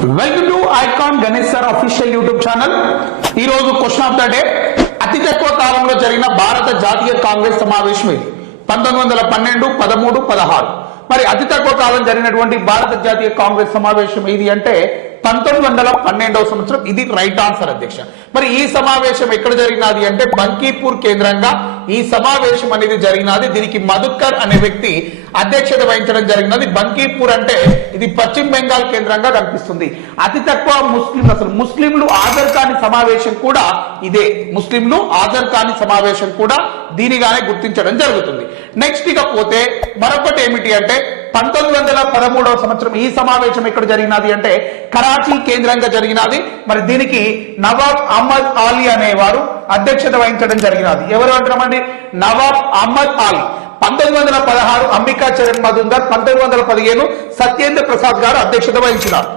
Welcome to icon Ganesh sir official YouTube channel. ఈ రోజు question of the day. అతి తక్కువ కాలంలో జరిగిన భారత జాతీయ కాంగ్రెస్ సమావేశం ఇది 1912, 13, 16. మరి అతి తక్కువ కాలం జరిగినటువంటి భారత జాతీయ కాంగ్రెస్ సమావేశం ఏది అంటే 1912వ సంవత్సరం. ఇది రైట్ ఆన్సర్ అధ్యక్ష. మరి ఈ సమావేశం ఎక్కడ జరిగినది అంటే బంకీపూర్ కేంద్రంగా ఈ సమావేశం అనేది జరిగినది. దీనికి మధుకర్ అనే వ్యక్తి అధ్యక్షత వహించడం జరిగినది. బంకీపూర్ అంటే ఇది పశ్చిమ బెంగాల్ కేంద్రంగా కనిపిస్తుంది. అతి తక్కువ ముస్లింలు హాజరు కాని సమావేశం కూడా ఇదే. ముస్లింలు హాజరు కాని సమావేశం కూడా దీనిగానే గుర్తించడం జరుగుతుంది. నెక్స్ట్ ఇకపోతే మరొకటి ఏమిటి అంటే 1913వ సంవత్సరం ఈ సమావేశం ఎక్కడ జరిగినది అంటే కరాచీ కేంద్రంగా జరిగినది. మరి దీనికి నవాబ్ అహ్మద్ అలీ అనేవారు అధ్యక్షత వహించడం జరిగినది. ఎవరు అంటామండి? నవాబ్ అహ్మద్ అలీ. 1916 అంబికా చరణ్ మజుందార్, 1915 సత్యేంద్ర ప్రసాద్ గారు అధ్యక్షత వహించినారు.